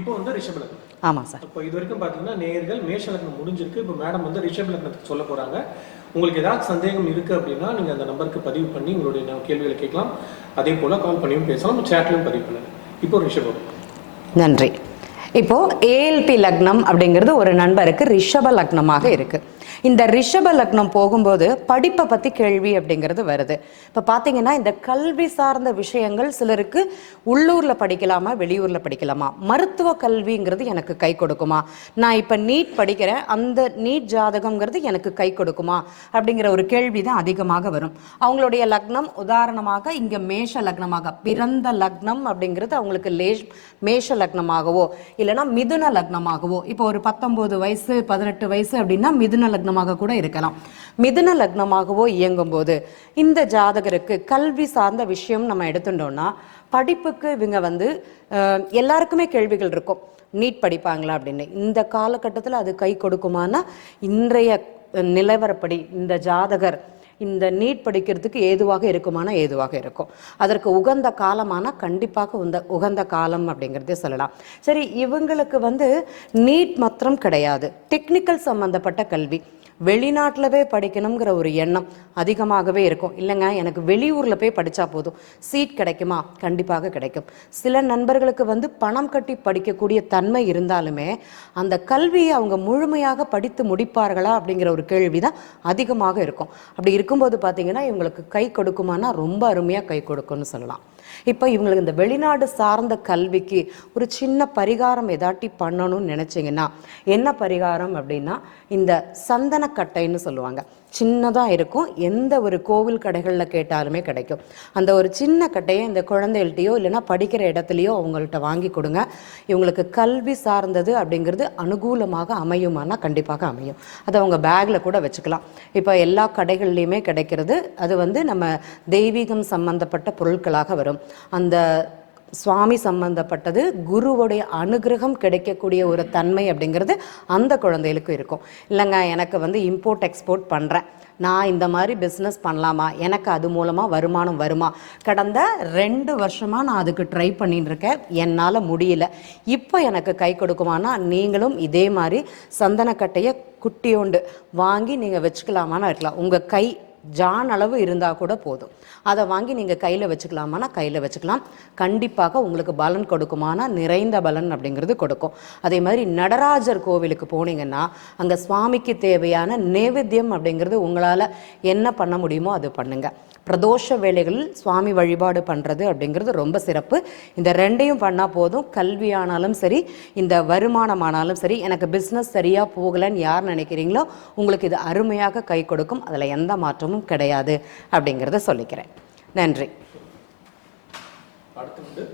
இப்போ வந்து ரிஷப லக்னம். ஆமாம் சார். இப்போ இது வரைக்கும் பார்த்தீங்கன்னா நேர்கள் மேஷ லக்னம் முடிஞ்சிருக்கு. இப்போ மேடம் வந்து ரிஷப லக்னத்துக்கு சொல்ல போகிறாங்க. உங்களுக்கு ஏதாவது சந்தேகம் இருக்குது அப்படின்னா நீங்கள் அந்த நம்பருக்கு பதிவு பண்ணி உங்களுடைய கேள்விகளை கேட்கலாம். அதே போல் கால் பண்ணியும் பேசலாம், சேட்லையும் பதிவு பண்ணுங்கள். இப்போ ரிஷபம். நன்றி. இப்போது ஏஎல்பி லக்னம் அப்படிங்கிறது ஒரு நண்பருக்கு ரிஷப லக்னமாக இருக்குது. இந்த ரிஷப லக்னம் போகும்போது படிப்பை பற்றி கேள்வி அப்படிங்கிறது வருது. இப்போ பார்த்தீங்கன்னா இந்த கல்வி சார்ந்த விஷயங்கள் சிலருக்கு உள்ளூரில் படிக்கலாமா வெளியூரில் படிக்கலாமா, மருத்துவ கல்விங்கிறது எனக்கு கை கொடுக்குமா, நான் இப்போ நீட் படிக்கிறேன் அந்த நீட் ஜாதகங்கிறது எனக்கு கை கொடுக்குமா அப்படிங்கிற ஒரு கேள்வி தான் அதிகமாக வரும். அவங்களுடைய லக்னம் உதாரணமாக இங்கே மேஷ லக்னமாக பிறந்த லக்னம் அப்படிங்கிறது அவங்களுக்கு மேஷ லக்னமாகவோ இல்லைனா மிதுன லக்னமாகவோ, இப்போ ஒரு 19 வயசு 18 வயசு அப்படின்னா மிதுன லக்னமாக கூட இருக்கலாம். மிதுன லக்னமாகவோ இயங்கும் போது இந்த ஜாதகருக்கு கல்வி சார்ந்த விஷயம் நம்ம எடுத்துட்டோம்னா படிப்புக்கு இவங்க வந்து எல்லாருக்குமே கேள்விகள் இருக்கும். நீட் படிப்பாங்களா அப்படின்னு. இந்த காலகட்டத்தில் அது கை கொடுக்குமானா இன்றைய நிலவரப்படி இந்த ஜாதகர் இந்த நீட் படிக்கிறதுக்கு ஏதுவாக இருக்குமானா ஏதுவாக இருக்கும். அதற்கு உகந்த காலமானா கண்டிப்பாக உகந்த காலம் அப்படிங்கிறதே சொல்லலாம். சரி, இவங்களுக்கு வந்து நீட் மாத்திரம் கிடையாது, டெக்னிக்கல் சம்மந்தப்பட்ட கல்வி வெளிநாட்டிலவே படிக்கணுங்கிற ஒரு எண்ணம் அதிகமாகவே இருக்கும். இல்லைங்க எனக்கு வெளியூரில் போய் படித்தா போதும், சீட் கிடைக்குமா? கண்டிப்பாக கிடைக்கும். சில நண்பர்களுக்கு வந்து பணம் கட்டி படிக்கக்கூடிய தன்மை இருந்தாலுமே அந்த கல்வியை அவங்க முழுமையாக படித்து முடிப்பார்களா அப்படிங்கிற ஒரு கேள்வி தான் அதிகமாக இருக்கும். அப்படி இருக்கும்போது பார்த்தீங்கன்னா இவங்களுக்கு கை கொடுக்குமானா ரொம்ப அருமையாக கை கொடுக்கும்னு சொல்லலாம். இப்போ இவங்களுக்கு இந்த வெளிநாடு சார்ந்த கல்விக்கு ஒரு சின்ன பரிகாரம் ஏதாட்டி பண்ணணும்னு நினச்சிங்கன்னா என்ன பரிகாரம் அப்படின்னா, இந்த சந்தனக்கட்டைன்னு சொல்லுவாங்க, சின்னதாக இருக்கும், எந்த ஒரு கோவில் கடைகளில் கேட்டாலுமே கிடைக்கும். அந்த ஒரு சின்ன கட்டையை இந்த குழந்தைகள்கிட்டையோ இல்லைனா படிக்கிற இடத்துலையோ அவங்கள்ட்ட வாங்கி கொடுங்க. இவங்களுக்கு கல்வி சார்ந்தது அப்படிங்கிறது அனுகூலமாக அமையுமானா கண்டிப்பாக அமையும். அதை அவங்க பேக்கில் கூட வச்சுக்கலாம். இப்போ எல்லா கடைகள்லையுமே கிடைக்கிறது. அது வந்து நம்ம தெய்வீகம் சம்பந்தப்பட்ட பொருட்களாக வரும். அந்த சுவாமி சம்பந்தப்பட்டது, குருவுடைய அனுகிரகம் கிடைக்கக்கூடிய ஒரு தன்மை அப்படிங்கிறது அந்த குழந்தைகளுக்கு இருக்கும். இல்லைங்க எனக்கு வந்து இம்போர்ட் எக்ஸ்போர்ட் பண்ணுறேன், நான் இந்த மாதிரி பிஸ்னஸ் பண்ணலாமா, எனக்கு அது மூலமாக வருமானம் வருமா, கடந்த 2 வருஷமாக நான் அதுக்கு ட்ரை பண்ணிட்டு இருக்கேன், என்னால் முடியல, இப்போ எனக்கு கை கொடுக்குமானா நீங்களும் இதே மாதிரி சந்தனக்கட்டையை குட்டியோண்டு வாங்கி நீங்கள் வச்சுக்கலாமான்னு இருக்கலாம். உங்கள் கை ஜான் அளவு இருந்தால் கூட போதும், அதை வாங்கி நீங்கள் கையில் வச்சுக்கலாமானா கையில் வச்சுக்கலாம். கண்டிப்பாக உங்களுக்கு பலன் கொடுக்குமானா நிறைந்த பலன் அப்படிங்கிறது கொடுக்கும். அதே மாதிரி நடராஜர் கோவிலுக்கு போனீங்கன்னா அங்கே சுவாமிக்கு தேவையான நைவேத்தியம் அப்படிங்கிறது உங்களால் என்ன பண்ண முடியுமோ அது பண்ணுங்கள். பிரதோஷ வேளைகளில் சுவாமி வழிபாடு பண்ணுறது அப்படிங்கிறது ரொம்ப சிறப்பு. இந்த 2ஐயும் பண்ணால் போதும். கல்வியானாலும் சரி, இந்த வருமானமானாலும் சரி, எனக்கு பிஸ்னஸ் சரியாக போகலைன்னு யார் நினைக்கிறீங்களோ உங்களுக்கு இது அருமையாக கை கொடுக்கும். அதில் எந்த மாற்றமும் கிடையாது அப்படிங்கிறத சொல்லிக்கிறேன். நன்றி. அடுத்து